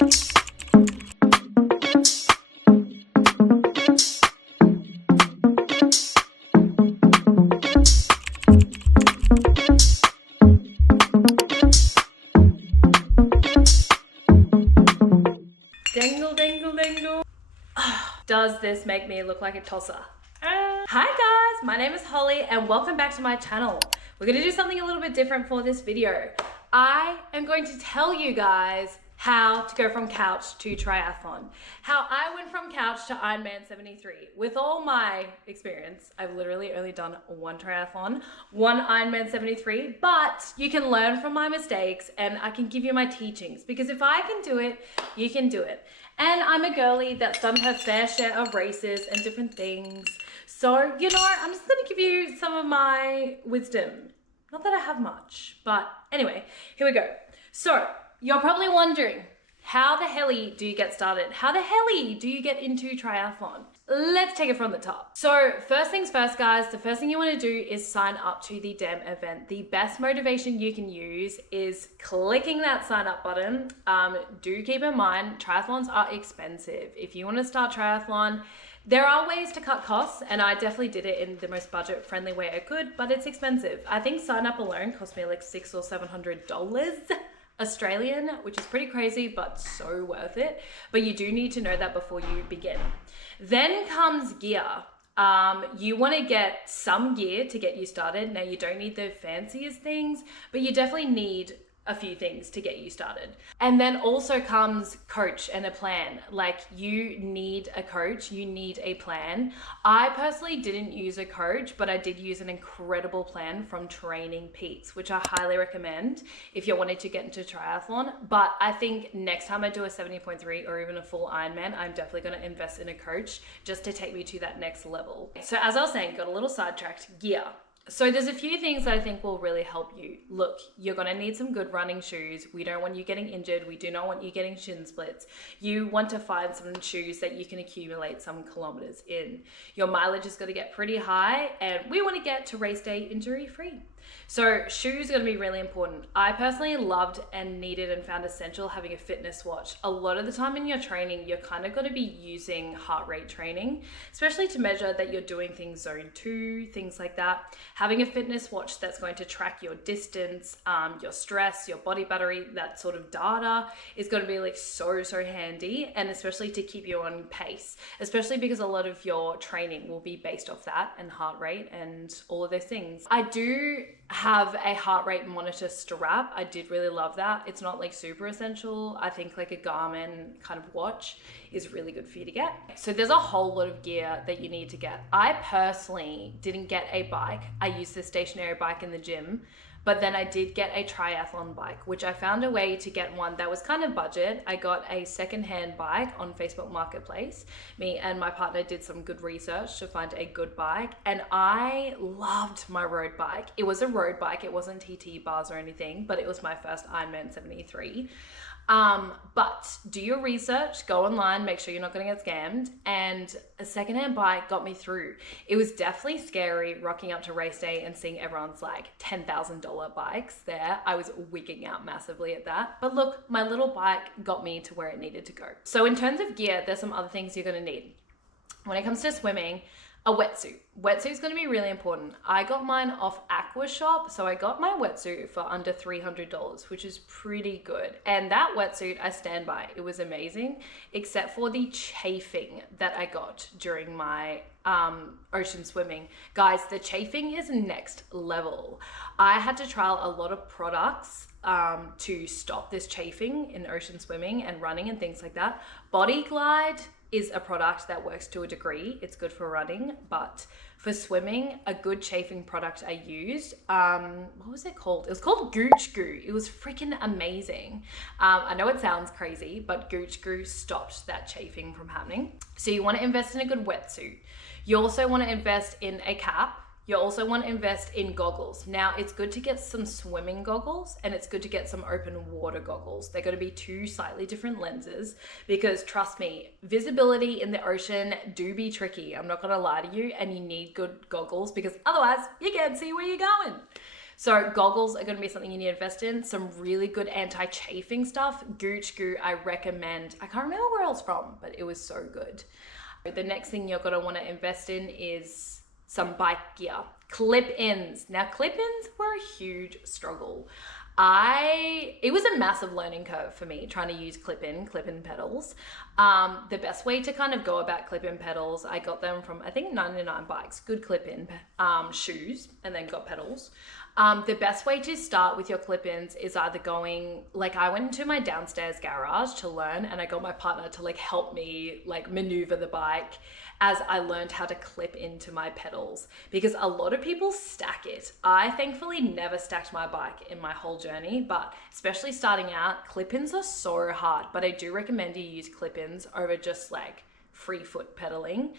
Dangle, dangle, dangle. Does this make me look like a tosser? Hi guys, my name is Holly and welcome back to my channel. We're gonna do something a little bit different for this video. I am going to tell you guys how to go from couch to triathlon. How I went from couch to Ironman 73. With all my experience, I've literally only done one triathlon, one Ironman 73, but you can learn from my mistakes and I can give you my teachings, because if I can do it, you can do it. And I'm a girly that's done her fair share of races and different things. So, you know, I'm just gonna give you some of my wisdom. Not that I have much, but anyway, here we go. So, you're probably wondering, how the helly do you get started? How the helly do you get into triathlon? Let's take it from the top. So first things first, guys, the first thing you want to do is sign up to the damn event. The best motivation you can use is clicking that sign up button. Do keep in mind, triathlons are expensive. If you want to start triathlon, there are ways to cut costs, and I definitely did it in the most budget friendly way I could, but it's expensive. I think sign up alone cost me like $600 or $700 Australian, which is pretty crazy, but so worth it. But you do need to know that before you begin. Then comes gear. You want to get some gear to get you started. Now, you don't need the fanciest things, but you definitely need a few things to get you started. And then also comes coach and a plan. Like, you need a coach, you need a plan. I personally didn't use a coach, but I did use an incredible plan from Training Peaks, which I highly recommend if you're wanting to get into triathlon. But I think next time I do a 70.3 or even a full Ironman, I'm definitely going to invest in a coach just to take me to that next level. So as I was saying, got a little sidetracked, gear. So there's a few things that I think will really help you. Look, you're going to need some good running shoes. We don't want you getting injured. We do not want you getting shin splits. You want to find some shoes that you can accumulate some kilometers in. Your mileage is going to get pretty high, and we want to get to race day injury free. So shoes are going to be really important. I personally loved and needed and found essential having a fitness watch. A lot of the time in your training, you're kind of going to be using heart rate training, especially to measure that you're doing things zone 2, things like that. Having a fitness watch that's going to track your distance, your stress, your body battery, that sort of data is going to be like so handy, and especially to keep you on pace, especially because a lot of your training will be based off that and heart rate and all of those things. I do have a heart rate monitor strap. I did really love that. It's not like super essential. I think like a Garmin kind of watch is really good for you to get. So there's a whole lot of gear that you need to get. I personally didn't get a bike. I used the stationary bike in the gym, but then I did get a triathlon bike, which I found a way to get one that was kind of budget. I got a secondhand bike on Facebook Marketplace. Me and my partner did some good research to find a good bike, and I loved my road bike. It was a road bike. It wasn't TT bars or anything, but it was my first Ironman 73. But do your research, go online, make sure you're not going to get scammed. And a secondhand bike got me through. It was definitely scary rocking up to race day and seeing everyone's like $10,000 bikes there. I was wigging out massively at that. But look, my little bike got me to where it needed to go. So in terms of gear, there's some other things you're going to need. When it comes to swimming, a wetsuit. Wetsuit is going to be really important. I got mine off Aqua Shop, so I got my wetsuit for under $300, which is pretty good. And that wetsuit, I stand by. It was amazing, except for the chafing that I got during my ocean swimming. Guys, the chafing is next level. I had to trial a lot of products to stop this chafing in ocean swimming and running and things like that. Body Glide is a product that works to a degree. It's good for running, but for swimming, a good chafing product I used, what was it called? It was called Gooch Goo. It was freaking amazing. I know it sounds crazy, but Gooch Goo stopped that chafing from happening. So you want to invest in a good wetsuit. You also want to invest in a cap. You also want to invest in goggles. Now, it's good to get some swimming goggles and it's good to get some open water goggles. They're going to be two slightly different lenses because trust me, visibility in the ocean do be tricky. I'm not going to lie to you, and you need good goggles because otherwise you can't see where you're going. So goggles are going to be something you need to invest in. Some really good anti-chafing stuff. Gooch Goo, I recommend. I can't remember where else from, but it was so good. The next thing you're going to want to invest in is some bike gear. Clip-ins. Now, clip-ins were a huge struggle. It was a massive learning curve for me trying to use clip-in pedals. The best way to kind of go about clip-in pedals, I got them from, I think, 99 Bikes, good clip-in shoes, and then got pedals. The best way to start with your clip-ins is either going, like I went into my downstairs garage to learn, and I got my partner to like help me like maneuver the bike as I learned how to clip into my pedals, because a lot of people stack it. I thankfully never stacked my bike in my whole journey, but especially starting out, clip-ins are so hard, but I do recommend you use clip-ins over just like free foot pedaling,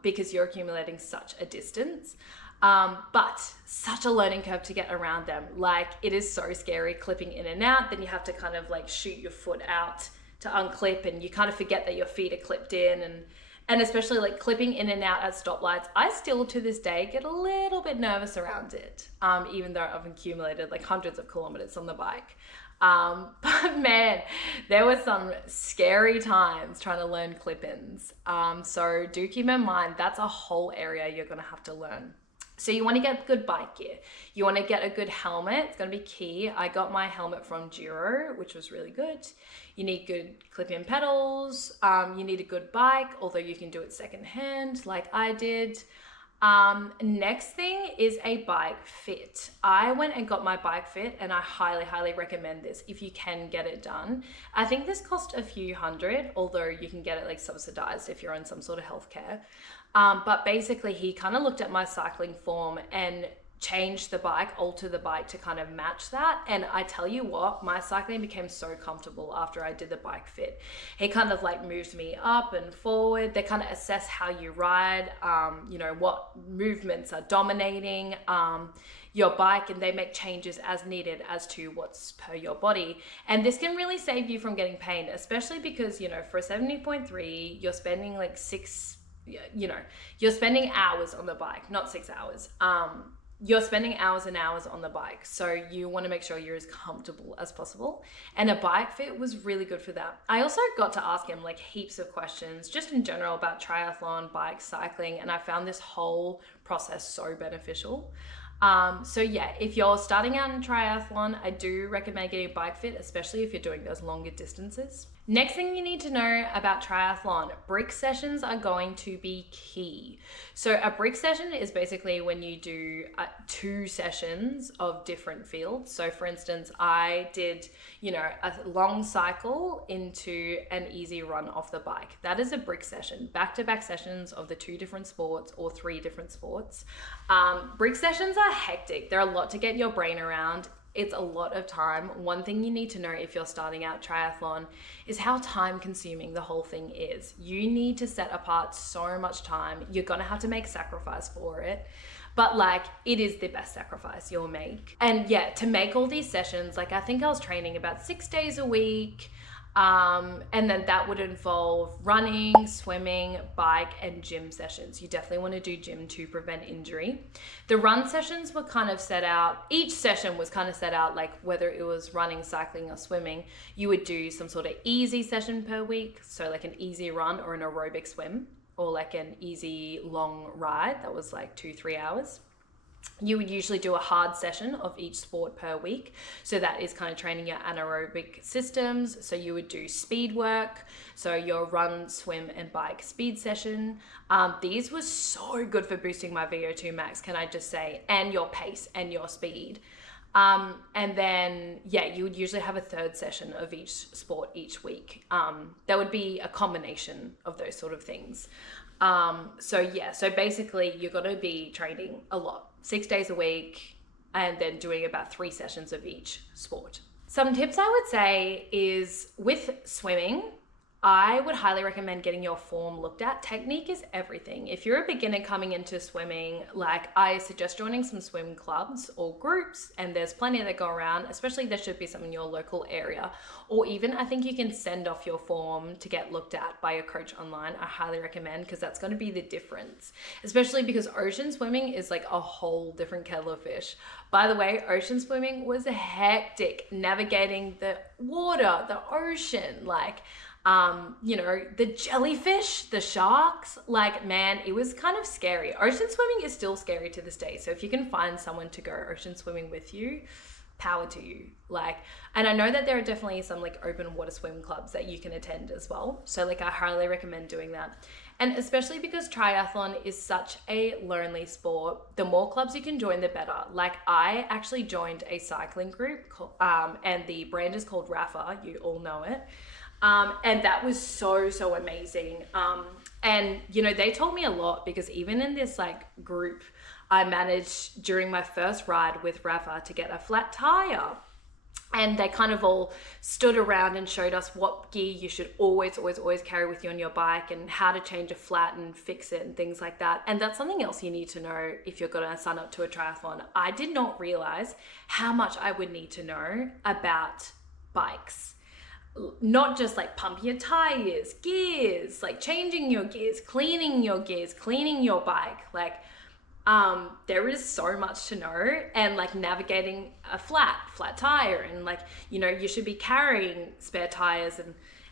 because you're accumulating such a distance. But such a learning curve to get around them. Like, it is so scary clipping in and out. Then you have to kind of like shoot your foot out to unclip, and you kind of forget that your feet are clipped in, and especially like clipping in and out at stoplights. I still to this day get a little bit nervous around it, even though I've accumulated like hundreds of kilometers on the bike. But man, there were some scary times trying to learn clip-ins. So do keep in mind, that's a whole area you're going to have to learn. So you want to get good bike gear. You want to get a good helmet. It's going to be key. I got my helmet from Giro, which was really good. You need good clip-in pedals. You need a good bike, although you can do it secondhand like I did. Next thing is a bike fit. I went and got my bike fit, and I highly, highly recommend this if you can get it done. I think this cost a few hundred, although you can get it like subsidized if you're on some sort of healthcare. But basically he kind of looked at my cycling form and changed the bike, altered the bike to kind of match that. And I tell you what, my cycling became so comfortable after I did the bike fit. He kind of like moved me up and forward. They kind of assess how you ride, what movements are dominating your bike, and they make changes as needed as to what's per your body. And this can really save you from getting pain, especially because, for a 70.3, you're spending like you're spending hours on the bike, not 6 hours. You're spending hours and hours on the bike. So you want to make sure you're as comfortable as possible. And a bike fit was really good for that. I also got to ask him like heaps of questions just in general about triathlon, bike, cycling. And I found this whole process so beneficial. So yeah, if you're starting out in triathlon, I do recommend getting a bike fit, especially if you're doing those longer distances. Next thing you need to know about triathlon, brick sessions are going to be key. So a brick session is basically when you do 2 sessions of different fields. So for instance, I did, a long cycle into an easy run off the bike. That is a brick session, back-to-back sessions of the 2 different sports or 3 different sports. Brick sessions are hectic. They're a lot to get your brain around. It's a lot of time. One thing you need to know if you're starting out triathlon is how time consuming the whole thing is. You need to set apart so much time. You're gonna have to make sacrifice for it, but like it is the best sacrifice you'll make. And yeah, to make all these sessions, like I think I was training about 6 days a week. And then that would involve running, swimming, bike, and gym sessions. You definitely want to do gym to prevent injury. The run sessions were kind of set out, each session was kind of set out like whether it was running, cycling, or swimming. You would do some sort of easy session per week. So like an easy run or an aerobic swim, or like an easy long ride that was like 2-3 hours. You would usually do a hard session of each sport per week. So that is kind of training your anaerobic systems. So you would do speed work. So your run, swim, and bike speed session. These were so good for boosting my VO2 max, can I just say, and your pace and your speed. And then, yeah, you would usually have a 3rd session of each sport each week. That would be a combination of those sort of things. So basically you're going to be training a lot, 6 days a week, and then doing about 3 sessions of each sport. Some tips I would say is with swimming, I would highly recommend getting your form looked at. Technique is everything. If you're a beginner coming into swimming, like I suggest joining some swim clubs or groups, and there's plenty that go around, especially there should be some in your local area. Or even I think you can send off your form to get looked at by a coach online. I highly recommend, because that's going to be the difference, especially because ocean swimming is like a whole different kettle of fish. By the way, ocean swimming was hectic, navigating the water, the ocean, like the jellyfish, the sharks, like, man, it was kind of scary. Ocean swimming is still scary to this day. So if you can find someone to go ocean swimming with you, power to you. Like, and I know that there are definitely some like open water swim clubs that you can attend as well. So like, I highly recommend doing that. And especially because triathlon is such a lonely sport, the more clubs you can join, the better. Like, I actually joined a cycling group, and the brand is called Rafa. You all know it. And that was so amazing. And they told me a lot, because even in this like group, I managed during my first ride with Rafa to get a flat tire. And they kind of all stood around and showed us what gear you should always carry with you on your bike, and how to change a flat and fix it and things like that. And that's something else you need to know if you're going to sign up to a triathlon. I did not realize how much I would need to know about bikes. Not just like pumping your tires, gears, like changing your gears, cleaning your bike. Like, there is so much to know, and like navigating a flat tire, and like, you should be carrying spare tires,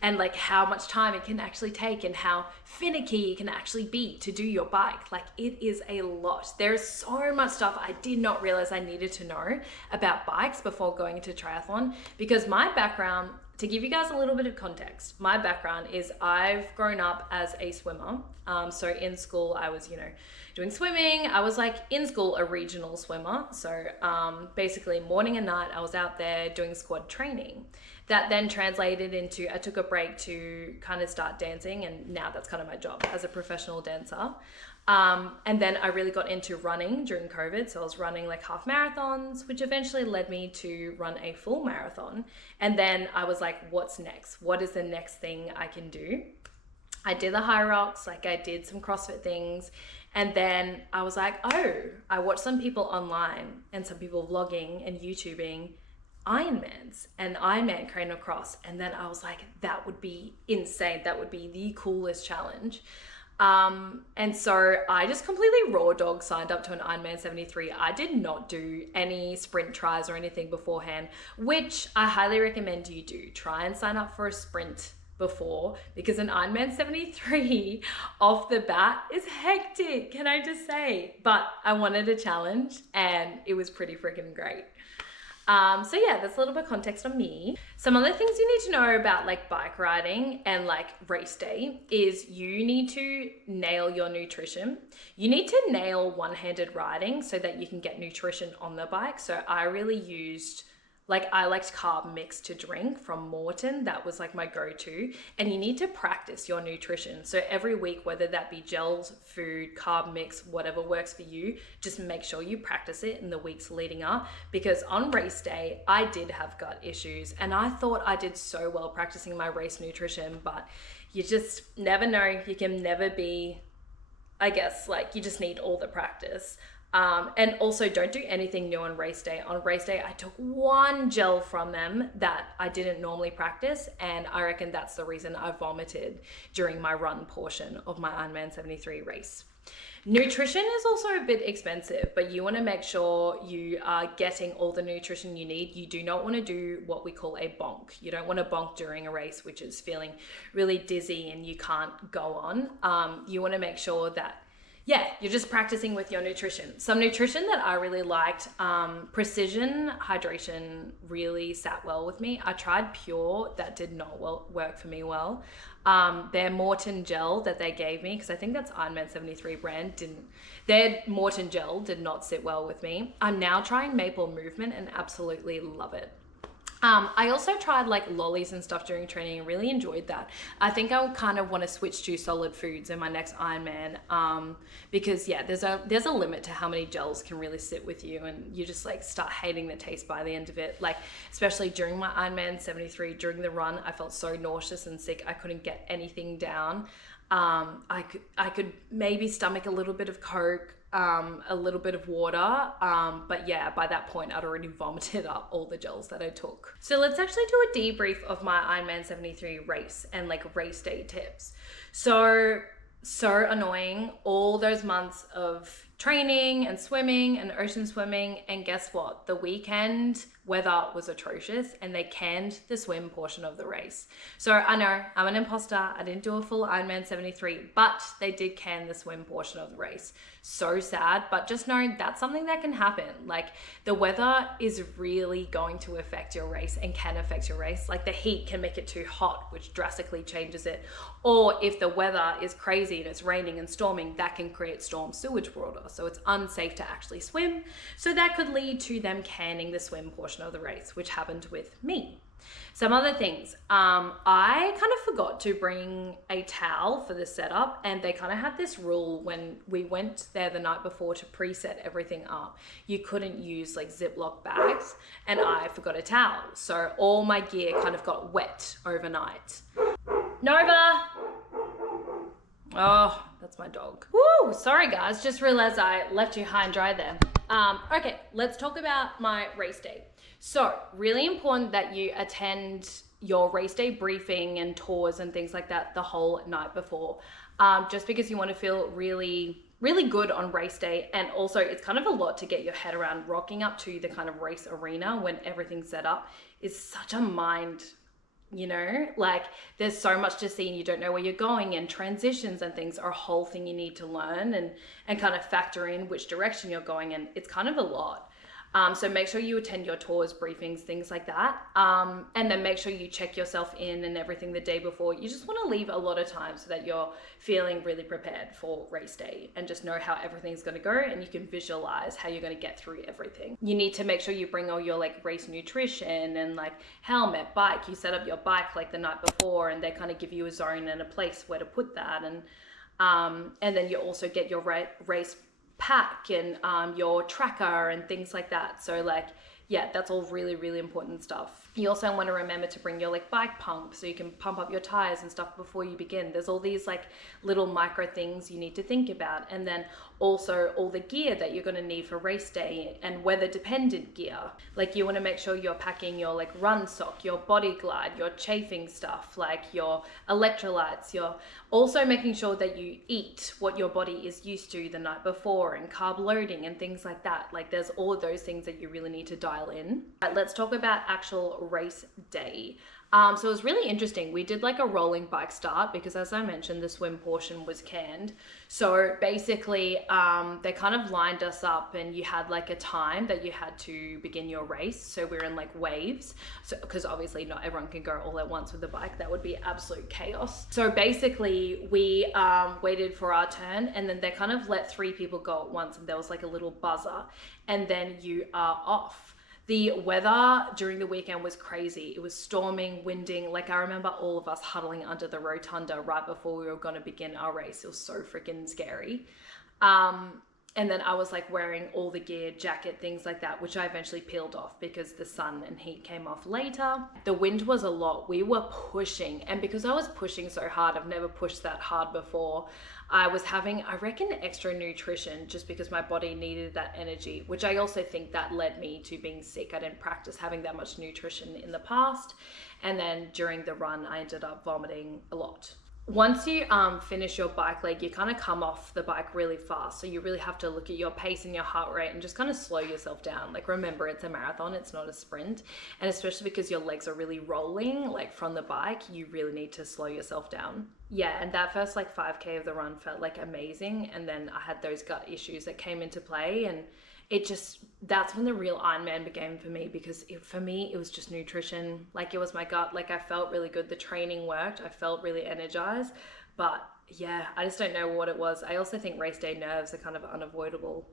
and like how much time it can actually take, and how finicky it can actually be to do your bike. Like, it is a lot. There's so much stuff I did not realize I needed to know about bikes before going into triathlon, because my background, to give you guys a little bit of context, my background is I've grown up as a swimmer. So in school, I was, doing swimming. I was like in school a regional swimmer. So basically morning and night, I was out there doing squad training. That then translated into, I took a break to kind of start dancing, and now that's kind of my job as a professional dancer. And then I really got into running during COVID. So I was running like half marathons, which eventually led me to run a full marathon. And then I was like, what's next? What is the next thing I can do? I did the high rocks, like I did some CrossFit things. And then I was like, oh, I watched some people online and some people vlogging and YouTubing Ironmans and Ironman Crane Across. And then I was like, that would be insane. That would be the coolest challenge. And so I just completely raw dog signed up to an Ironman 73. I did not do any sprint tries or anything beforehand, which I highly recommend you do. Try and sign up for a sprint before, because an Ironman 73 off the bat is hectic, can I just say? But I wanted a challenge, and it was pretty freaking great. So yeah, that's a little bit of context on me. Some other things you need to know about like bike riding and like race day is you need to nail your nutrition. You need to nail one-handed riding so that you can get nutrition on the bike. So I really used, I liked carb mix to drink from Morton. That was like my go-to. And you need to practice your nutrition. So every week, whether that be gels, food, carb mix, whatever works for you, just make sure you practice it in the weeks leading up. Because on race day, I did have gut issues, and I thought I did so well practicing my race nutrition, but you just never know. You can never be, I guess, you just need all the practice. And also don't do anything new on race day. On race day, I took one gel from them that I didn't normally practice, and I reckon that's the reason I vomited during my run portion of my Ironman 73 race. Nutrition is also a bit expensive, but you want to make sure you are getting all the nutrition you need. You do not want to do what we call a bonk. You don't want to bonk during a race, which is feeling really dizzy and you can't go on. You want to make sure that you're just practicing with your nutrition. Some nutrition that I really liked, Precision Hydration really sat well with me. I tried Pure, that did not work for me well. Their Morton gel that they gave me, because I think that's Ironman 73 brand, their Morton gel did not sit well with me. I'm now trying Maple Movement and absolutely love it. I also tried like lollies and stuff during training and really enjoyed that. I think I kind of want to switch to solid foods in my next Ironman, because yeah, there's a limit to how many gels can really sit with you, and you just like start hating the taste by the end of it. Like especially during my Ironman 73, during the run, I felt so nauseous and sick. I couldn't get anything down. I could maybe stomach a little bit of Coke, a little bit of water, but yeah, by that point I'd already vomited up all the gels that I took. So let's actually do a debrief of my Ironman 73 race and like race day tips. So annoying, all those months of training and swimming and ocean swimming, and guess what? The weekend weather was atrocious and they canned the swim portion of the race. So I know I'm an imposter, I didn't do a full Ironman 73, but they did can the swim portion of the race. So sad, but just know that's something that can happen. Like the weather is really going to affect your race and can affect your race. Like the heat can make it too hot, which drastically changes it. Or if the weather is crazy and it's raining and storming, that can create storm sewage water. So it's unsafe to actually swim. So that could lead to them canning the swim portion of the race, which happened with me. Some other things, I kind of forgot to bring a towel for the setup, and they kind of had this rule when we went there the night before to preset everything up. You couldn't use like Ziploc bags, and I forgot a towel. So all my gear kind of got wet overnight. Nova! Oh, that's my dog. Woo! Sorry guys, just realized I left you high and dry there. Okay, let's talk about my race day. So really important that you attend your race day briefing and tours and things like that the whole night before, just because you want to feel really good on race day. And also it's kind of a lot to get your head around. Rocking up to the kind of race arena when everything's set up is such a mind, you know, like there's so much to see and you don't know where you're going, and transitions and things are a whole thing you need to learn and kind of factor in which direction you're going, and it's kind of a lot. So make sure you attend your tours, briefings, things like that. And then make sure you check yourself in and everything the day before. You just want to leave a lot of time so that you're feeling really prepared for race day and just know how everything's going to go, and you can visualize how you're going to get through everything. You need to make sure you bring all your like race nutrition and like helmet, bike. You set up your bike like the night before, and they kind of give you a zone and a place where to put that. And then you also get your race pack and your tracker and things like that. So like, yeah, that's all really important stuff. You also want to remember to bring your like bike pump so you can pump up your tires and stuff before you begin. There's all these like little micro things you need to think about. And then also all the gear that you're going to need for race day and weather dependent gear. Like you want to make sure you're packing your like run sock, your body glide, your chafing stuff, like your electrolytes. You're also making sure that you eat what your body is used to the night before, and carb loading and things like that. Like there's all of those things that you really need to dial in. But let's talk about actual race day. So it was really interesting. We did like a rolling bike start because, as I mentioned, the swim portion was canned. So basically, they kind of lined us up, and you had like a time that you had to begin your race. So we were in like waves. So because obviously not everyone can go all at once with the bike. That would be absolute chaos. So basically, we waited for our turn, and then they kind of let 3 people go at once, and there was like a little buzzer, and then you are off. The weather during the weekend was crazy. It was storming, winding. Like I remember all of us huddling under the rotunda right before we were going to begin our race. It was so freaking scary. And then I was like wearing all the gear, jacket, things like that, which I eventually peeled off because the sun and heat came off later. The wind was a lot. We were pushing, and because I was pushing so hard, I've never pushed that hard before. I was having, I reckon, extra nutrition just because my body needed that energy, which I also think that led me to being sick. I didn't practice having that much nutrition in the past. And then during the run, I ended up vomiting a lot. Once you finish your bike leg, you kind of come off the bike really fast. So you really have to look at your pace and your heart rate and just kind of slow yourself down. Like remember, it's a marathon, it's not a sprint. And especially because your legs are really rolling, like from the bike, you really need to slow yourself down. Yeah, and that first like 5K of the run felt like amazing. And then I had those gut issues that came into play, and it just, that's when the real Ironman began for me, because for me, it was just nutrition. Like it was my gut. Like I felt really good. The training worked. I felt really energized, but yeah, I just don't know what it was. I also think race day nerves are kind of unavoidable.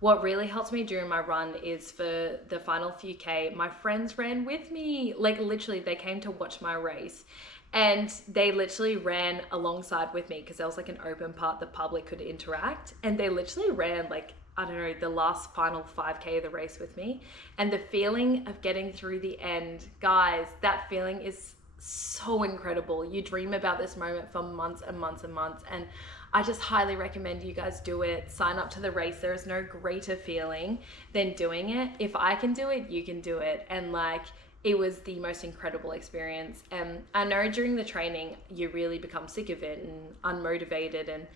What really helped me during my run is for the final few K, my friends ran with me. Like literally they came to watch my race and they literally ran alongside with me because there was like an open part the public could interact, and they literally ran like, I don't know, the last final 5K of the race with me. And the feeling of getting through the end, guys, that feeling is so incredible. You dream about this moment for months and months and months, and I just highly recommend you guys do it. Sign up to the race. There is no greater feeling than doing it. If I can do it, you can do it. And like, it was the most incredible experience. And I know during the training, you really become sick of it and unmotivated, and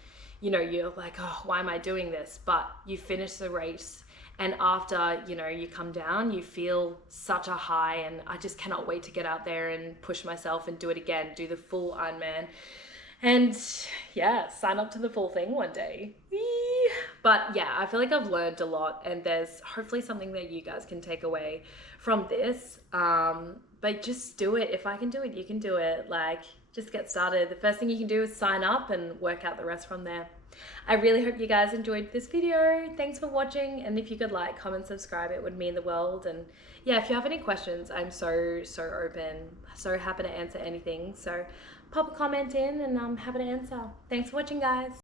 you know, you're like, oh, why am I doing this? But you finish the race, and after, you know, you come down, you feel such a high, and I just cannot wait to get out there and push myself and do it again, do the full Ironman. And yeah, sign up to the full thing one day. But yeah, I feel like I've learned a lot, and there's hopefully something that you guys can take away from this. But just do it. If I can do it, you can do it. Like, just get started. The first thing you can do is sign up and work out the rest from there. I really hope you guys enjoyed this video. Thanks for watching, and if you could like, comment, subscribe, it would mean the world. And yeah, if you have any questions, I'm so open, so happy to answer anything. So pop a comment in and I'm happy to answer. Thanks for watching, guys.